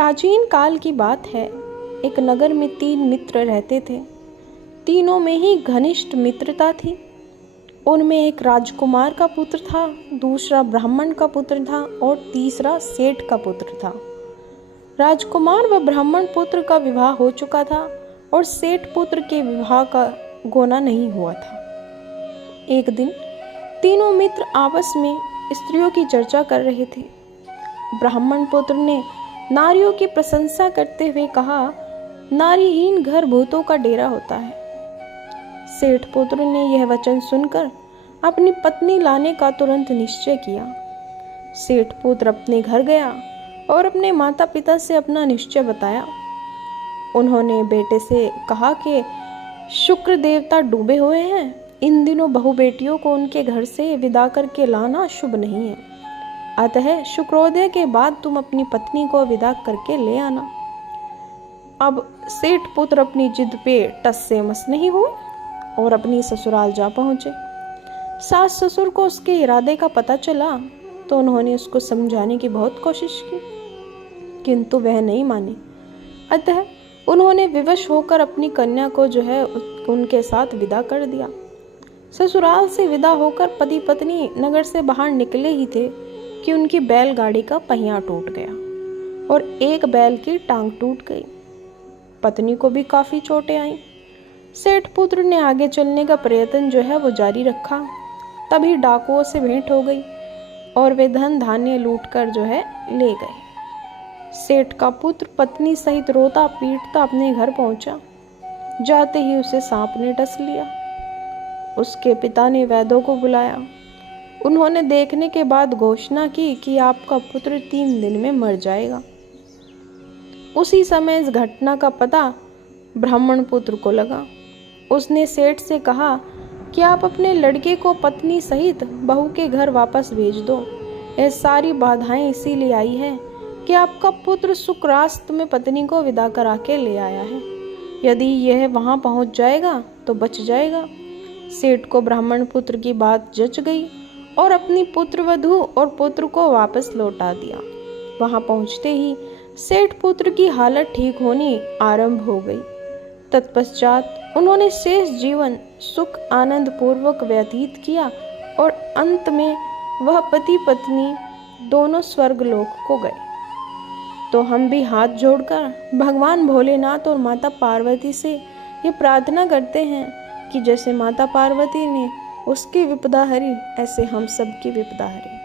प्राचीन काल की बात है। एक नगर में 3 मित्र रहते थे। तीनों में ही घनिष्ठ मित्रता थी। उनमें एक राजकुमार का पुत्र था, दूसरा ब्राह्मण का पुत्र था और तीसरा सेठ का पुत्र था। राजकुमार व ब्राह्मण पुत्र का विवाह हो चुका था और सेठ पुत्र के विवाह का गोना नहीं हुआ था। एक दिन तीनों मित्र आपस में स्त्रियों की चर्चा कर रहे थे। ब्राह्मण पुत्र ने नारियों की प्रशंसा करते हुए कहा, नारीहीन घर भूतों का डेरा होता है। सेठ पुत्र ने यह वचन सुनकर अपनी पत्नी लाने का तुरंत निश्चय किया। सेठ पुत्र अपने घर गया और अपने माता पिता से अपना निश्चय बताया। उन्होंने बेटे से कहा कि शुक्र देवता डूबे हुए हैं, इन दिनों बहू बेटियों को उनके घर से विदा करके लाना शुभ नहीं है, अतः शुक्रोदय के बाद तुम अपनी पत्नी को विदा करके ले आना। अब सेठ पुत्र अपनी जिद पे टस से मस नहीं हुए और अपनी ससुराल जा पहुंचे। सास ससुर को उसके इरादे का पता चला तो उन्होंने उसको समझाने की बहुत कोशिश की, किंतु वह नहीं मानी। अतः उन्होंने विवश होकर अपनी कन्या को उनके साथ विदा कर दिया। ससुराल से विदा होकर पति पत्नी नगर से बाहर निकले ही थे कि उनकी बैलगाड़ी का पहिया टूट गया और एक बैल की टांग टूट गई। पत्नी को भी काफी चोटें आईं। सेठ पुत्र ने आगे चलने का प्रयत्न वो जारी रखा। तभी डाकुओं से भेंट हो गई और वे धन धान्य लूटकर ले गए। सेठ का पुत्र पत्नी सहित रोता पीटता अपने घर पहुंचा। जाते ही उसे सांप ने डस लिया। उसके पिता ने वैद्यों को बुलाया। उन्होंने देखने के बाद घोषणा की कि आपका पुत्र 3 दिन में मर जाएगा। उसी समय इस घटना का पता ब्राह्मण पुत्र को लगा। उसने सेठ से कहा कि आप अपने लड़के को पत्नी सहित बहू के घर वापस भेज दो। यह सारी बाधाएं इसीलिए आई है कि आपका पुत्र शुक्रास्त में पत्नी को विदा करा के ले आया है। यदि यह वहां पहुंच जाएगा तो बच जाएगा। सेठ को ब्राह्मण पुत्र की बात जच गई और अपनी पुत्रवधू और पुत्र को वापस लौटा दिया। वहां पहुंचते ही सेठ पुत्र की हालत ठीक होनी आरंभ हो गई। तत्पश्चात उन्होंने शेष जीवन सुख आनंद पूर्वक व्यतीत किया और अंत में वह पति पत्नी दोनों स्वर्गलोक को गए। तो हम भी हाथ जोड़कर भगवान भोलेनाथ और माता पार्वती से ये प्रार्थना करते हैं कि जैसे माता पार्वती ने उसकी विपदा हरी, ऐसे हम सबकी विपदा हरी।